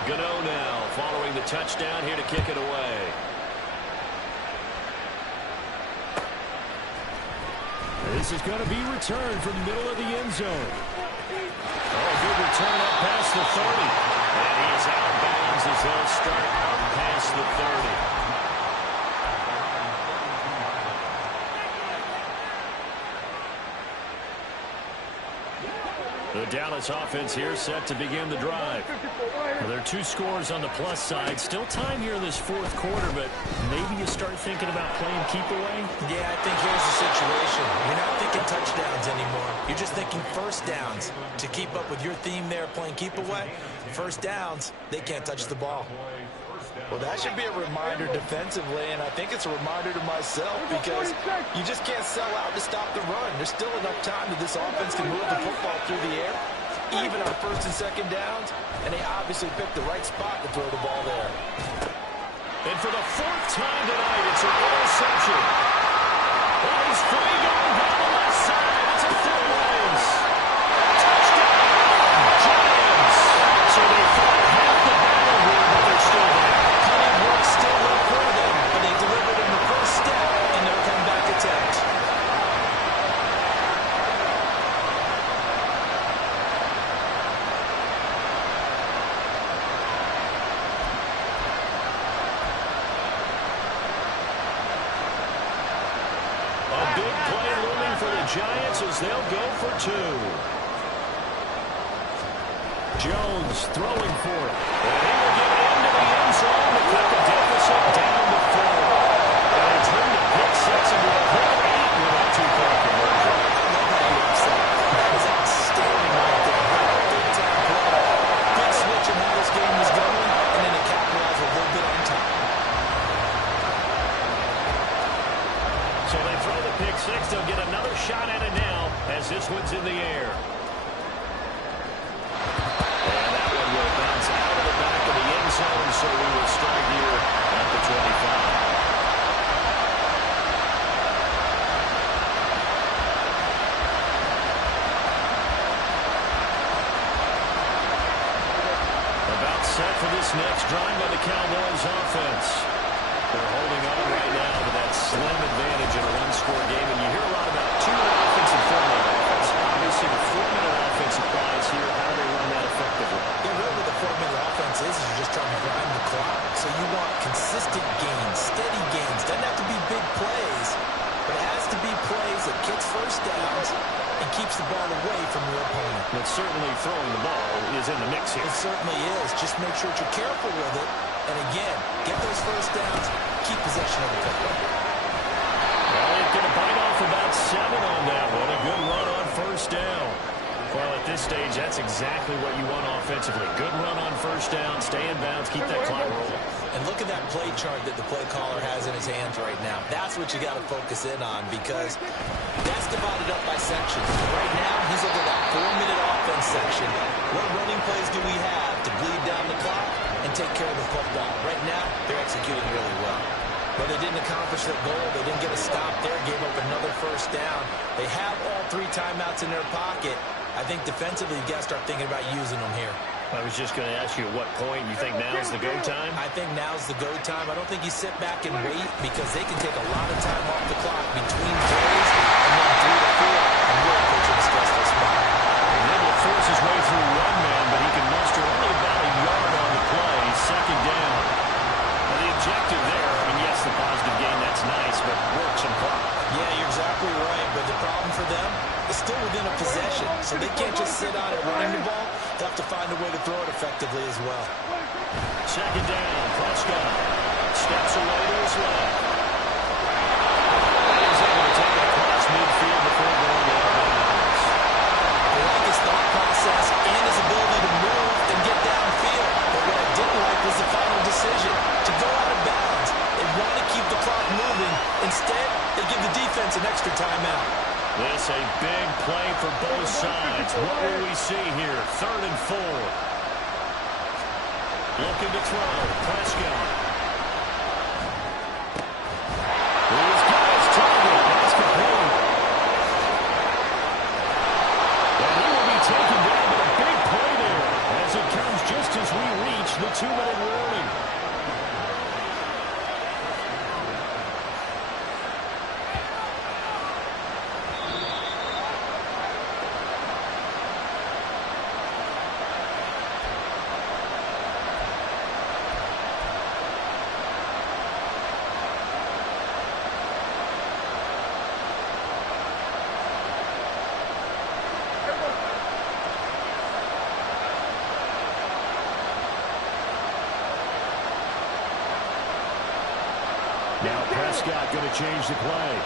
Gano now following the touchdown here to kick it away. This is going to be returned from the middle of the end zone. Oh, good return up past the 30. And he is out of bounds as they'll start past the 30. The Dallas offense here set to begin the drive. Well, there are 2 scores on the plus side. Still time here in this 4th quarter, but maybe you start thinking about playing keep away? Yeah, I think here's the situation. You're not thinking touchdowns anymore. You're just thinking 1st downs. To keep up with your theme there, playing keep away, 1st downs, they can't touch the ball. Well, that should be a reminder defensively, and I think it's a reminder to myself because you just can't sell out to stop the run. There's still enough time that this offense can move the football through the air, even on 1st and 2nd downs, and they obviously picked the right spot to throw the ball there. And for the 4th time tonight, it's an interception. Well, he's free going down the left side. It's a full race. Touchdown, Giants. So they fought half the battle here, but they're still there. Plenty of work still left for them, but they delivered in the 1st step in their comeback attempt. Giants as they'll go for 2. Jones throwing for it. And he will get into the end zone to cut the deficit down to 4. And they turned the pick 6 into a quick 8 with that two-point conversion. That was outstanding right there. Big-time play. Big switch in how this game was going, and then they capitalized a little bit on top. So they throw the pick 6. They'll get another shot at it now as this one's in the air. And that one will bounce out of the back of the end zone, so we will start here at the 25. About set for this next drive by the Cowboys offense. They're holding on right now to that slim advantage in a one-score game, and you hear a lot about 2-minute offense and 4-minute offense. Obviously, the 4-minute offense applies here. How do they run that effectively? Yeah, really what the 4-minute offense is you're just trying to grind the clock. So you want consistent gains, steady gains. Doesn't have to be big plays, but it has to be plays that gets first downs and keeps the ball away from your opponent. But certainly throwing the ball is in the mix here. It certainly is. Just make sure that you're careful with it. And again, get those first downs, keep possession of the football. Well, he's going to bite off about 7 on that one. A good run on first down. Well, at this stage, that's exactly what you want offensively. Good run on first down, stay in bounds, keep that clock rolling. And look at that play chart that the play caller has in his hands right now. That's what you got to focus in on because that's divided up by sections. Right now, he's over that 4-minute offense section. What running plays do we have to bleed down the clock and take care of the football? Right now, they're executing really well. But they didn't accomplish their goal. They didn't get a stop there, gave up another first down. They have all 3 timeouts in their pocket. I think defensively, you got to start thinking about using them here. I was just going to ask you at what point you think now's the go time? I think now's the go time. I don't think you sit back and wait because they can take a lot of time off the clock between plays and run through the field and really put you in a stressful spot. He's able to force his way through one man, but he can muster only about a yard on the play. Second down. Now the objective there, I mean, yes, the positive gain, that's nice, but work some clock. Yeah, you're exactly right, but the problem for them is still within a possession, so they can't just sit on it running the ball. They have to find a way to throw it effectively as well. Second down, Prescott steps away to his left. He's able to take it across midfield before going out of bounds. I like his thought process and his ability to move and get downfield, but what I didn't like was the final decision to go out of bounds. They want to keep the clock moving. Instead, they give the defense an extra timeout. This a big play for both sides. What will we see here? 3rd and 4. Looking to throw. Prescott. He's got his target. That's complete. And he will be taken down with a big play there as it comes just as we reach the 2-minute warning. Now Prescott going to change the play.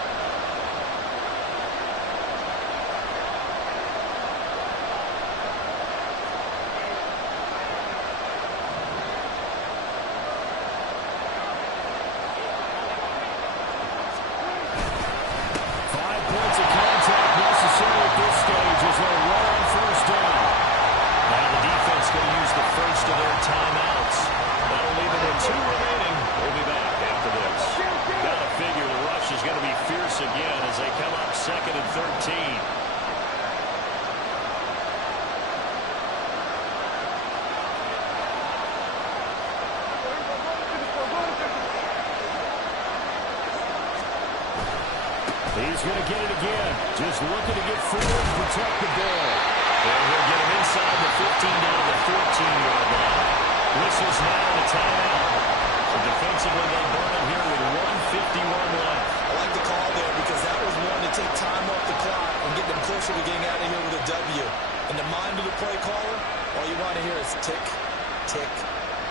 Again as they come up 2nd and 13. He's going to get it again. Just looking to get forward and protect the ball. And he'll get him inside the 15 down to the 14-yard line. Whistles now in a timeout. So defensively they burn him here with 1:51 left. I like the call there because that was one to take time off the clock and get them closer to getting out of here with a W. In the mind of the play caller, all you want to hear is tick, tick,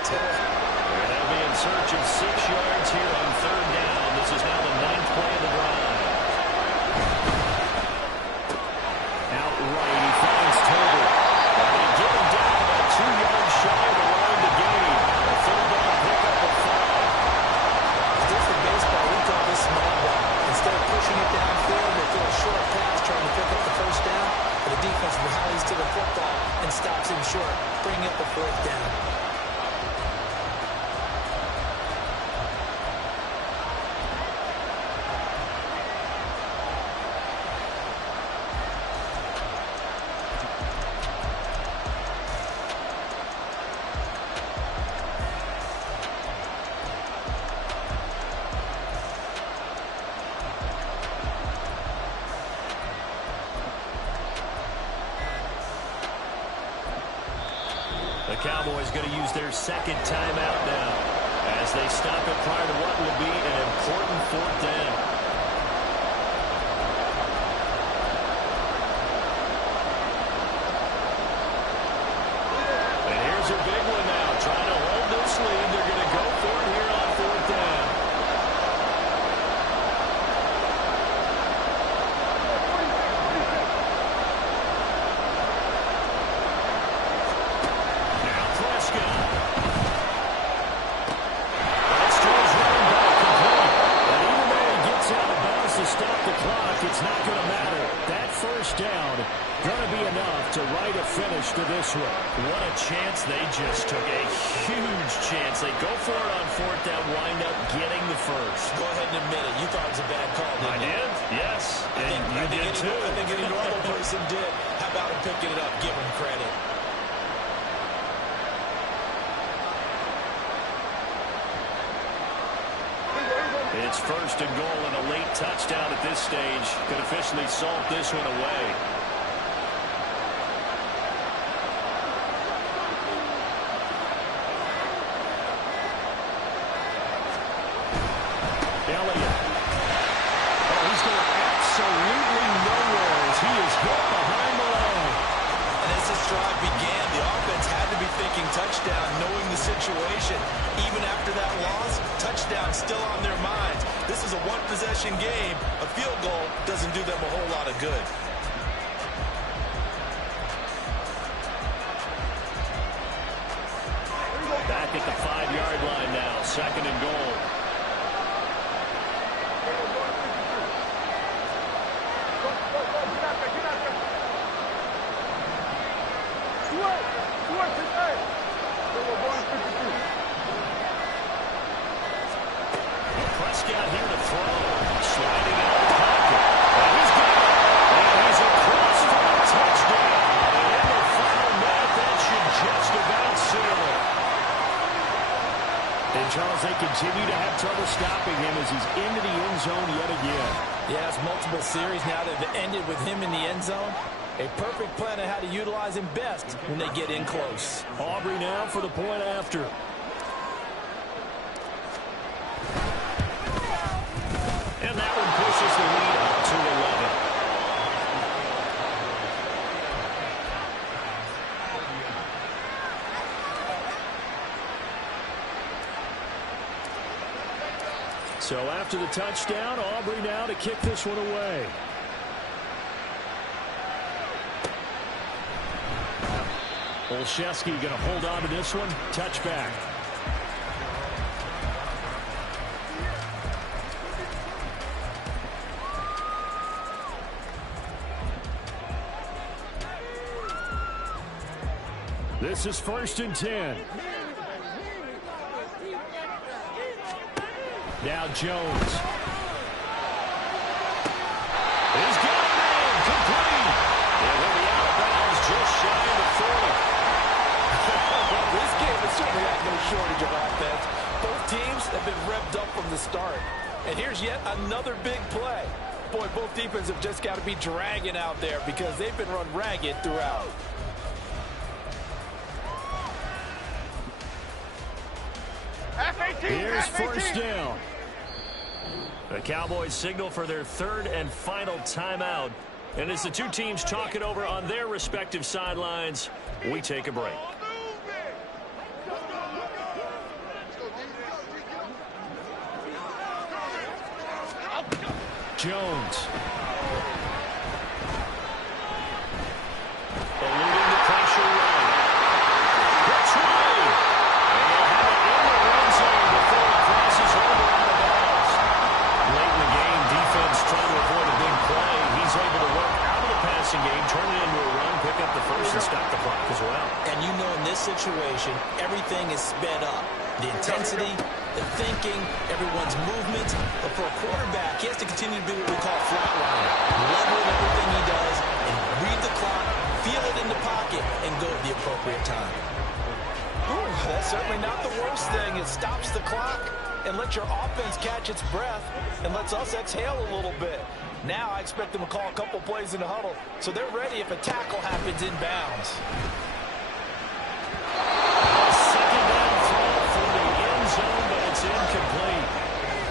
too. They'll be in search of 6 yards here on third down. This is now the 9th play of the drive. Outright, he finds Tobin. They get him down about 2 yards shy of the line to gain. A third down pickup of 5. It's different baseball. We call this small ball. Instead of pushing it downfield, they throw a short pass trying to pick up the first down. And the defense rallies to the football and stops him short, bringing up the 4th down. The Cowboys going to use their 2nd timeout now as they stop it prior to what will be an important 4th down. And here's a big one now, trying to hold this lead. They're going to go for it here on 4th down. It's not going to matter. That first down going to be enough to write a finish to this one. What a chance they just took. A huge chance. They go for it on 4th down, wind up getting the first. Go ahead and admit it. You thought it was a bad call, didn't you? I did? Yes. And you did too. I think any normal person did. How about him picking it up? Give him credit. It's 1st and goal and a late touchdown at this stage. Could officially salt this one away. Elliott. Oh, he's going absolutely nowhere as he is hit behind the line. And as this drive began, the offense had to be thinking touchdown, knowing the situation. Even after that loss, touchdown still on their minds. This is a one-possession game. A field goal doesn't do them a whole lot of good. Back at the 5-yard line now, 2nd and goal. Prescott here to throw. Sliding out of the pocket. And he's got it. And he's across for a touchdown. And in the final minute, that should just about seal it. And Charles, they continue to have trouble stopping him as he's into the end zone yet again. Yeah, it's multiple series now that have ended with him in the end zone. A perfect plan on how to utilize him best when they get in close. Aubrey now for the point after. And that one pushes the lead up to 11. So after the touchdown, Aubrey now to kick this one away. Olszewski going to hold on to this one. Touchback. This is 1st and 10. Now Jones. He's got it in. Complete. And he'll be out of bounds just shy of the 40. This game has certainly had no shortage of offense. Both teams have been revved up from the start. And here's yet another big play. Boy, both defenses have just got to be dragging out there because they've been run ragged throughout. Here's 1st down. The Cowboys signal for their 3rd and final timeout. And as the two teams talk it over on their respective sidelines, we take a break. Jones. Eluding the pressure run. That's right. And in the red zone before it crosses over out of bounds. Late in the game, defense trying to avoid a big play. He's able to work out of the passing game, turn it into a run, pick up the first, and stop the clock as well. And you know in this situation, everything is sped up. The intensity, the thinking, everyone's movement. But for a quarterback, he has to continue to be what we call flatline. Level in everything he does and read the clock, feel it in the pocket, and go at the appropriate time. Ooh, that's certainly not the worst thing. It stops the clock and lets your offense catch its breath and lets us exhale a little bit. Now I expect them to call a couple plays in the huddle so they're ready if a tackle happens inbounds. Second down throw for the end zone, but it's incomplete.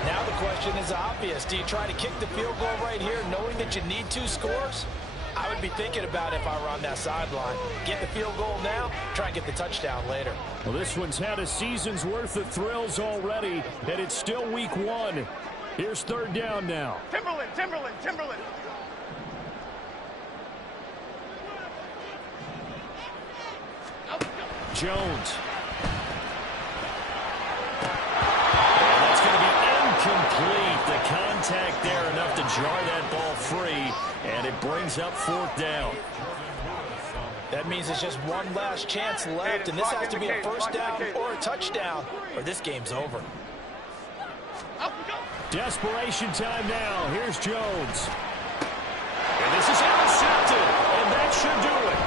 Now the question is obvious. Do you try to kick the field goal right here knowing that you need 2 scores? I would be thinking about it if I were on that sideline. Get the field goal now, try and get the touchdown later. Well, this one's had a season's worth of thrills already, and it's still week 1. Here's third down now. Timberland, Timberland, Timberland. Jones. And that's going to be incomplete. The contact there enough to jar that ball free, and it brings up fourth down. That means it's just one last chance left, and this has to be a first down or a touchdown, or this game's over. Desperation time now. Here's Jones. And this is intercepted, and that should do it.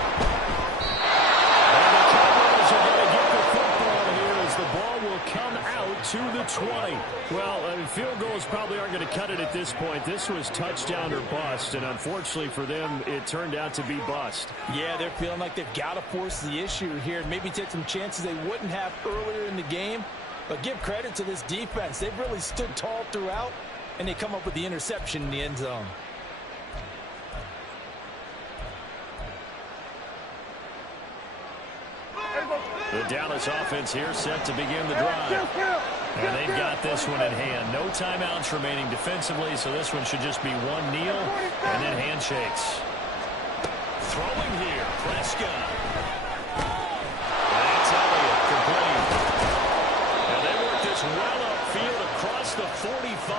And the Cowboys are going to get the football here as the ball will come out to the 20. Well, I mean, field goals probably aren't going to cut it at this point. This was touchdown or bust, and unfortunately for them, it turned out to be bust. Yeah, they're feeling like they've got to force the issue here and maybe take some chances they wouldn't have earlier in the game. But give credit to this defense. They've really stood tall throughout, and they come up with the interception in the end zone. The Dallas offense here set to begin the drive. And they've got this one in hand. No timeouts remaining defensively, so this one should just be one kneel and then handshakes. Throwing here, Prescott. That's Elliott, complete. And they work this well upfield across the 45.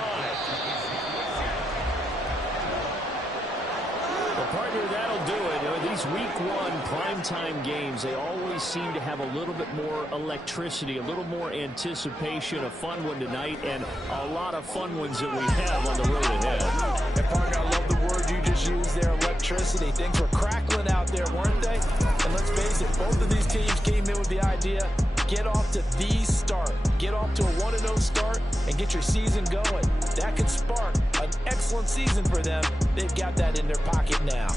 Well, partner, that'll do it. You know, these week 1 primetime games, they always seem to have a little bit more electricity, a little more anticipation. A fun one tonight, and a lot of fun ones that we have on the road ahead. And partner, I love the word you just used there, electricity. Things were crackling out there, weren't they? And let's face it, both of these teams came in with the idea, get off to the start. Get off to a 1-0 start and get your season going. That could spark an excellent season for them. They've got that in their pocket now.